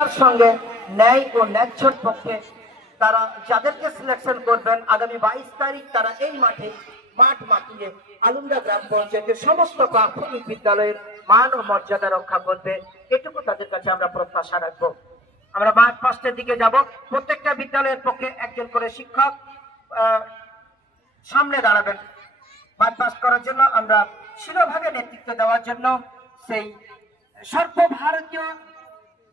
সঙ্গে ন্যায় ও ন্যায্যর পক্ষে তারা যাদেরকে সিলেকশন করবেন আগামী 22 তারিখ তারা এই মাঠ মাতিয়ে আলুন্দা গ্রাম পঞ্চায়েতের সমস্ত প্রাথমিক বিদ্যালয়ের মান ও মর্যাদা রক্ষা করবে, এটুকু তাদের কাছে আমরা প্রত্যাশা রাখবো। আমরা মাঠ 5টার দিকে যাব। প্রত্যেকটা বিদ্যালয়ের পক্ষে একজন করে শিক্ষক সামনে দাঁড়াবেন মাঠ পাস করার জন্য। আমরা শিরোভাগে নেতৃত্ব দেওয়ার জন্য সেই সর্বভারতীয়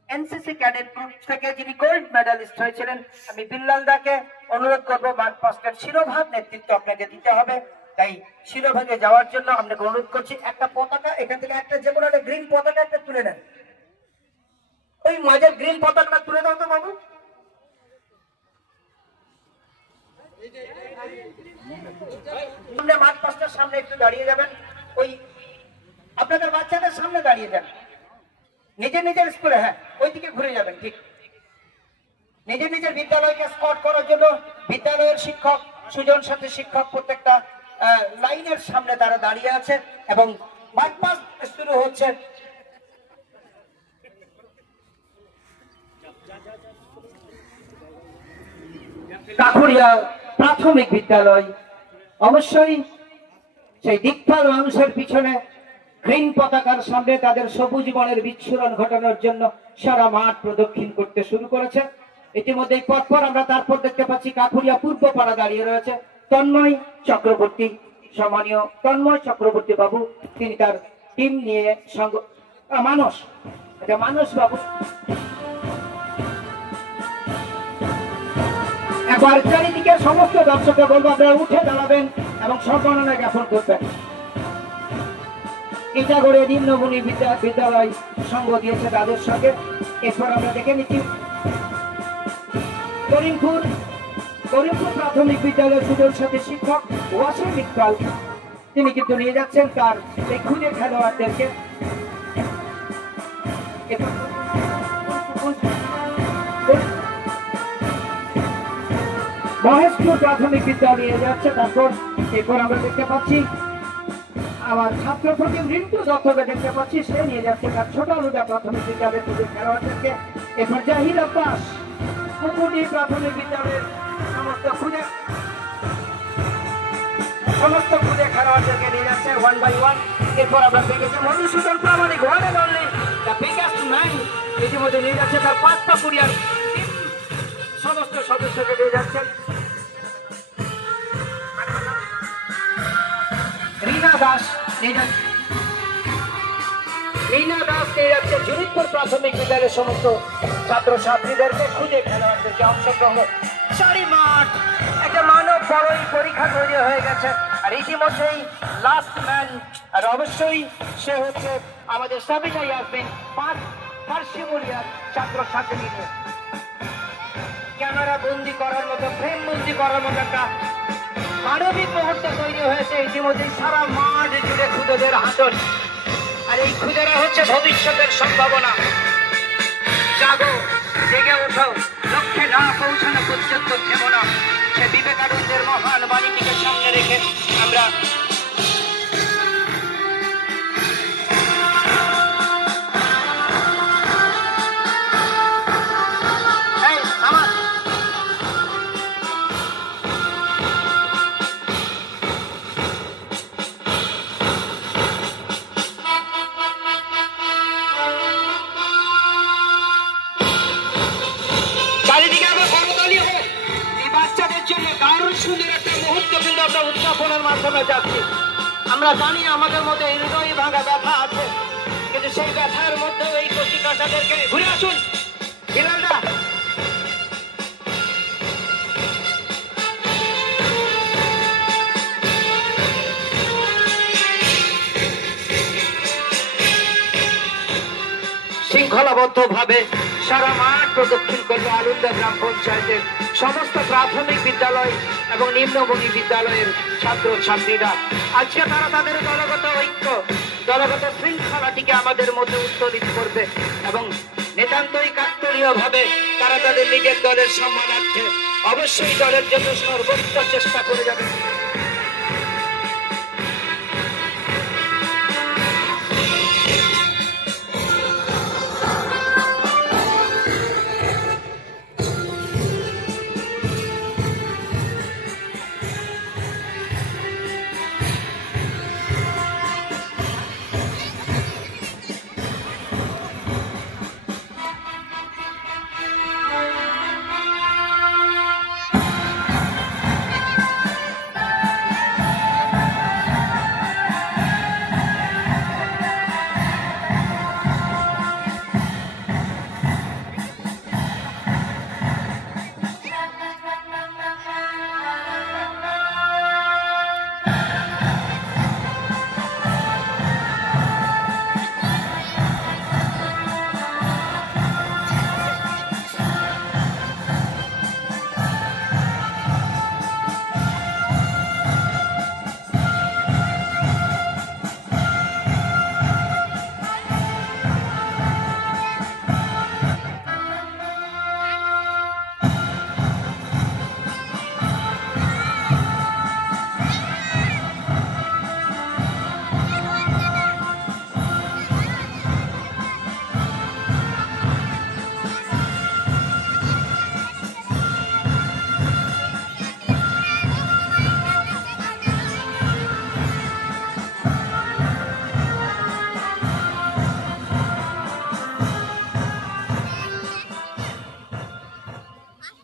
এনসিসি ক্যাডেট গ্রুপ থেকে যিনি গোল্ড মেডালিস্ট হয়েছিলেন, আমি বিল্লাল দাকে অনুরোধ করবো মাঠ পাসের শিরোভাগ নেতৃত্ব আপনাকে দিতে হবে। তাই শিরোভাগে যাওয়ার জন্য আপনাকে অনুরোধ করছি, একটা পতাকা এখান থেকে একটা যে কোনো একটা গ্রিন পতাকা একটা তুলে নেন। ওই মাঝের গ্রিন পতাকাটা তুলে দাও তো বাবু। মাঠ পাসটার সামনে একটু দাঁড়িয়ে যাবেন, ওই আপনাদের বাচ্চাদের সামনে দাঁড়িয়ে যান। নিজের স্কুলে, হ্যাঁ ওইদিকে ঘুরে যাবেন। ঠিক নিজের বিদ্যালয়কে স্পট করার জন্য বিদ্যালয়ের শিক্ষক, সুজন সাথী শিক্ষক প্রত্যেকটা লাইনের সামনে তারা দাঁড়িয়ে আছে এবং মাঠ পাস শুরু হচ্ছে। কাকুরিয়া প্রাথমিক বিদ্যালয় অবশ্যই সেই দীক্ষার মানুষের পিছনে গ্রিন পতাকার সামনে তাদের সবুজ বনের বিচ্ছুরণ ঘটানোর জন্য সারা মাঠ প্রদক্ষিণ করতে শুরু করেছে। ইতিমধ্যে পরপর আমরা তারপর দেখতে পাচ্ছি কাকুরিয়া পূর্বপাড়া দাঁড়িয়ে রয়েছে তন্ময় চক্রবর্তী, সম্মানীয় তন্ময় চক্রবর্তী বাবু, তিনি তার টিম নিয়ে মানস বাবু একবার চারিদিকে সমস্ত দর্শককে বলবো আপনারা উঠে দাঁড়াবেন এবং সম্মাননা জ্ঞাপন করবেন। ইটাগড়ে নিম্নভূমি বিদ্যালয় সঙ্গ দিয়েছে তাদের সঙ্গে। এরপর আমরা দেখে নিচ্ছি করিমপুর প্রাথমিক বিদ্যালয়ের সুজন সাথী শিক্ষক ওয়াসিম ইকবাল, তিনি কিন্তু নিয়ে যাচ্ছেন তার এই খুদে খেলোয়াড়দেরকে। মহেশপুর প্রাথমিক বিদ্যালয় নিয়ে যাচ্ছে। এরপর আমরা দেখতে পাচ্ছি আমার ছাত্র প্রতিম রিন্টু দত্তকে দেখতে পাচ্ছি, সে নিয়ে যাচ্ছে তার ছোট আলুদা প্রাথমিক বিদ্যালয়ের খুদে খেলোয়াড়দেরকে। এরপর জাহিদ আব্বাস কুকুটি প্রাথমিক বিদ্যালয়ের সমস্ত খুদে খেলোয়াড়দেরকে নিয়ে যাচ্ছে 1 by 1। এরপর আমরা দেখেছি মধুসূদন প্রামাণিক ইতিমধ্যে নিয়ে যাচ্ছে তার 5টা কুরিয়ার সমস্ত সদস্যকে নিয়ে যাচ্ছেন। রিনা দাস নিয়ে যাচ্ছে জুরিদপুর প্রাথমিক বিদ্যালয়ের সমস্ত ছাত্র ছাত্রীদেরকে খুঁজে খেলোয়াড়দেরকে অংশগ্রহণ। সারি মাঠ একটা মানব বড়ই পরীক্ষা তৈরি হয়ে গেছে আর ইতিমধ্যেই লাস্ট ম্যান, আর অবশ্যই সে হচ্ছে আমাদের সাবিনা ইয়াসমিন, 5 ফার্সিমুলিয়ার ছাত্র ছাত্রী নিয়ে ক্যামেরা বন্দি করার মতো, ফ্রেম বন্দি করার মতো একটা মানবিক মুহূর্ত তৈরি হয়েছে। ইতিমধ্যে সারা মাঠ জুড়ে খুদেদের হাঁটন, আর এই খুদেরা হচ্ছে ভবিষ্যতের সম্ভাবনা। জাগো, জেগে ওঠো, লক্ষ্যে না পৌঁছানো পর্যন্ত থেমো না। সে বিবেকানন্দের মহান বাণীটিকে সামনে রেখে আমরা উদযাপনের মাধ্যমে যাচ্ছি। আমরা জানি আমাদের মধ্যে হৃদয় ভাঙা ব্যথা আছে, কিন্তু সেই ব্যথার মধ্যে এই কচিকাঁচাদেরকে ঘুরে আসুন। বিলালদা শৃঙ্খলাবদ্ধ ভাবে সারা মাঠ প্রদক্ষিণ করবে আলুন্দা গ্রাম পঞ্চায়েতের সমস্ত প্রাথমিক বিদ্যালয় এবং নিম্নভূমি বিদ্যালয়ের ছাত্র ছাত্রীরা। আজকে তারা তাদের দলগত ঐক্য, দলগত শৃঙ্খলাটিকে আমাদের মধ্যে উত্তোলিত করবে এবং নিতান্তই কাকতালীয় ভাবে তারা তাদের নিজের দলের সম্মানার্থে অবশ্যই দলের জন্য সর্বোচ্চ চেষ্টা করে যাবে।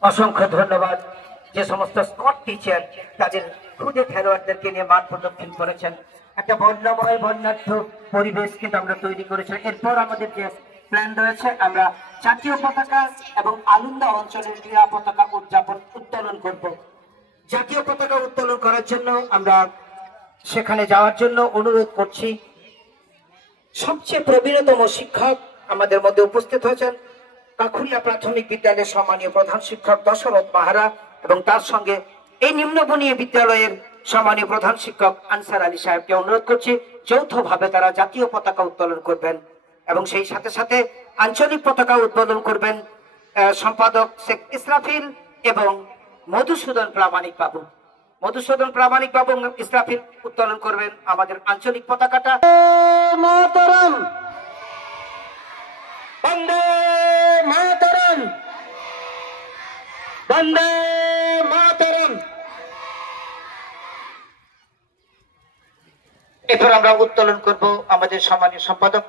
অসংখ্য ধন্যবাদ। যে সমস্ত স্কট টিচার তাদের খুদে খেলোয়াড়দেরকে নিয়ে মাঠ প্রদক্ষিণ করেছেন, একটা বর্ণময় বর্ণাঢ্য পরিবেশ কিন্তু আমরা তৈরি করেছি। এরপর আমাদের যে প্ল্যান রয়েছে, আমরা জাতীয় পতাকা এবং আলুন্দা অঞ্চলের ক্রীড়া পতাকা উত্তোলন করব। জাতীয় পতাকা উত্তোলন করার জন্য আমরা সেখানে যাওয়ার জন্য অনুরোধ করছি। সবচেয়ে প্রবীণতম শিক্ষক আমাদের মধ্যে উপস্থিত হয়েছেন কাকুরিয়া প্রাথমিক বিদ্যালয়ের সম্মানীয় প্রধান শিক্ষক দশরথ মাহারা, এবং তার সঙ্গে এই নিম্নবনীয় বিদ্যালয়ের সম্মানীয় প্রধান শিক্ষক আনসার আলী সাহেবকে অনুরোধ করছি যৌথভাবে তারা জাতীয় পতাকা উত্তোলন করবেন, এবং সেই সাথে সাথে আঞ্চলিক পতাকা উদ্বোধন করবেন সম্পাদক শেখ ইসরাফিল এবং মধুসূদন প্রামাণিক বাবু। মধুসূদন প্রামাণিক বাবু ইসরাফিল উত্তোলন করবেন আমাদের আঞ্চলিক পতাকাটা। মাতরম, বন্দে মাতরম, বন্দে মাতরম। এরপর আমরা উত্তোলন করব আমাদের সম্মানীয় সম্পাদক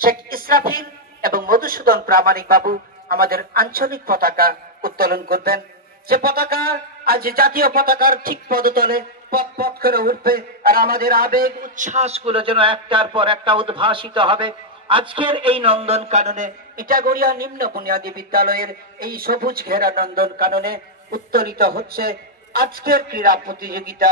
শেখ ইসরাফিল এবং মধুসূদন প্রামাণিক বাবু আমাদের আঞ্চলিক পতাকা উত্তোলন করবেন। যে পতাকা আজ জাতীয় পতাকার ঠিক পদতলে পথ পথ করে উঠবে, আর আমাদের আবেগ উচ্ছ্বাস গুলো যেন একটার পর একটা উদ্ভাসিত হবে। আজকের এই নন্দন কাননে, ইটাগড়িয়া নিম্ন বুনিয়াদী বিদ্যালয়ের এই সবুজ ঘেরা নন্দন কাননে উত্তোলিত হচ্ছে আজকের ক্রীড়া প্রতিযোগিতা।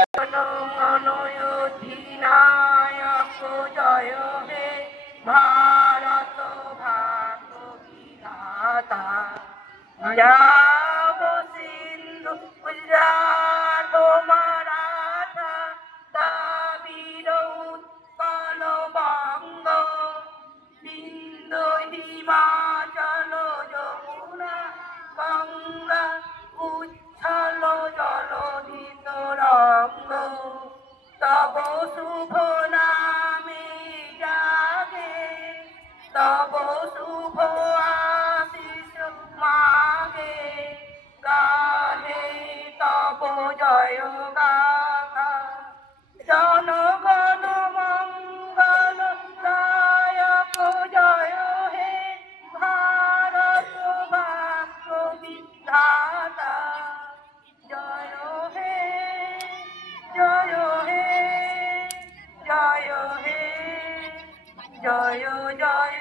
ভারত ভাগ্য বিধাতা, যাব সিন্ধু গুজরাট মারাঠা দ্রাবিড় উৎকল বঙ্গ, সিন্ধু হিমাচল যমুনা গঙ্গা উচ্ছল জলধি তরঙ্গ, তব শুভ নামে জাগে, তব শুভ আশিস মাগে, গাহে তব জয় গাথা, জনগণ মঙ্গল দায়ক জয় হে ভারত ভাগ্য বিধাতা, জয় হে জয় হে জয় হে জয় জয়